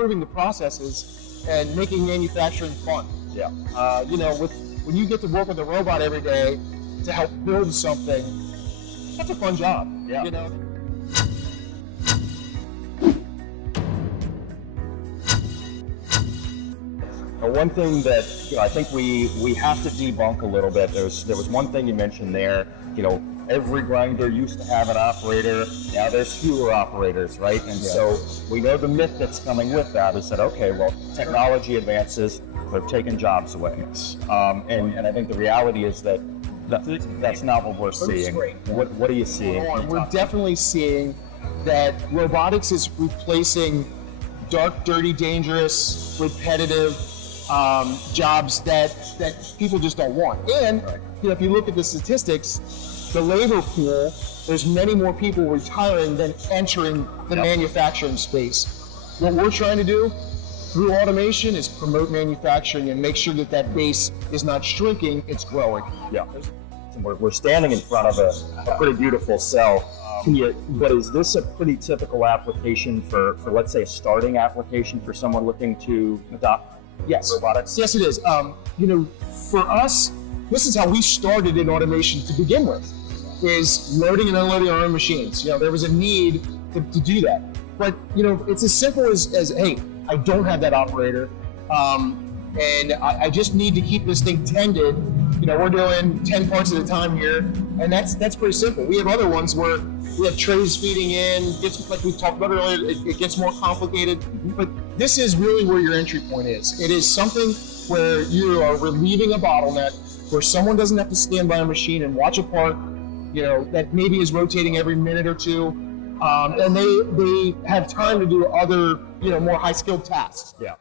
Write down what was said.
improving the processes and making manufacturing fun. Yeah. When you get to work with a robot every day to help build something, that's a fun job. Yeah. One thing that I think we have to debunk a little bit. There was one thing you mentioned there. Every grinder used to have an operator. Now there's fewer operators, right? And so we know the myth that's coming with that is that, okay, well, technology advances, they're taking jobs away. And I think the reality is that that's not what we're seeing. What are you seeing? We're definitely seeing that robotics is replacing dark, dirty, dangerous, repetitive jobs that people just don't want. And if you look at the statistics, the labor pool, there's many more people retiring than entering the manufacturing space. What we're trying to do through automation is promote manufacturing and make sure that base is not shrinking, it's growing. Yeah. We're standing in front of a pretty beautiful cell. But is this a pretty typical application for let's say a starting application for someone looking to adopt robotics? Yes, it is. For us, this is how we started in automation to begin with, is loading and unloading our own machines. There was a need to do that. But, it's as simple as hey, I don't have that operator, and I just need to keep this thing tended. We're doing 10 parts at a time here, and that's pretty simple. We have other ones where we have trays feeding in, like we talked about earlier, it gets more complicated, but this is really where your entry point is. It is something where you are relieving a bottleneck, where someone doesn't have to stand by a machine and watch a part, that maybe is rotating every minute or two, and they have time to do other, more high-skilled tasks. Yeah.